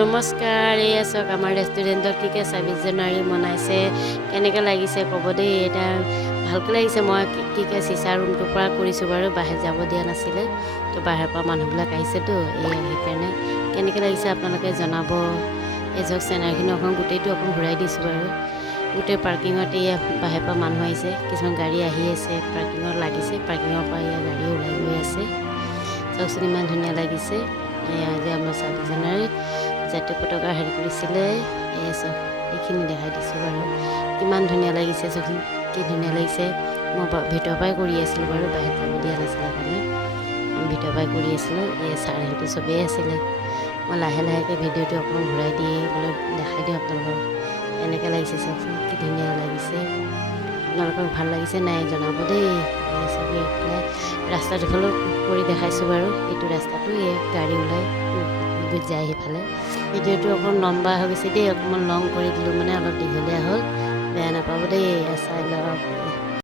নমস্কাৰ, এয়া চাওক আমাৰ ৰেষ্টুৰেণ্টত কি ২৬ জানুৱাৰী মনাইছে, কেনেকৈ লাগিছে ক'ব দেই। এটা ভালকৈ লাগিছে। মই কি চিচা ৰুমটোৰ পৰা কৰিছোঁ বাৰু, বাহিৰত যাব দিয়া নাছিলে, তো বাহিৰৰ পৰা মানুহবিলাক আহিছেতো, সেইকাৰণে কেনেকৈ লাগিছে আপোনালোকে জনাব। এই চাওক চেনাইখিনি অকণ গোটেইটো অকণ ঘূৰাই দিছোঁ বাৰু। গোটেই পাৰ্কিঙত এয়া বাহিৰৰ পৰা মানুহ আহিছে, কিছুমান গাড়ী আহি আছে, পাৰ্কিঙত লাগিছে, পাৰ্কিঙৰ পৰা এয়া গাড়ী ওলাই গৈ আছে। চাওকচোন ইমান ধুনীয়া লাগিছে। এয়া যে আমাৰ ২৬ জানুৱাৰী জাতীয় পতাকা হেৰি কৰিছিলে, চাওক এইখিনি দেখাই দিছোঁ বাৰু। কিমান ধুনীয়া লাগিছে চাওকচোন, কি ধুনীয়া লাগিছে। মই ভিতৰৰ পৰাই কৰি আছিলোঁ বাৰু, বাহিৰত যাব দিয়া নাছিলে কাৰণে ভিতৰৰ পৰাই কৰি আছিলোঁ। ছাৰহঁতে চবেই আছিলে। মই লাহে লাহেকৈ ভিডিঅ'টো অকণমান ঘূৰাই দি বোলে দেখাই দিওঁ আপোনালোকক। এনেকৈ লাগিছে চাওকচোন, কি ধুনীয়া লাগিছে। আপোনালোকক ভাল লাগিছে নাই জনাব দেই। চবেই এইফালে ৰাস্তা দুফালেও কৰি দেখাইছোঁ বাৰু। এইটো ৰাস্তাটো গাড়ী ওলাই যায় সেইফালে। ভিডিঅ'টো অকণ লম্বা হৈ গৈছে দেই, অকণমান লং কৰি দিলোঁ, মানে অলপ দীঘলীয়া হ'ল, বেয়া নাপাব দেই। চাই লওক।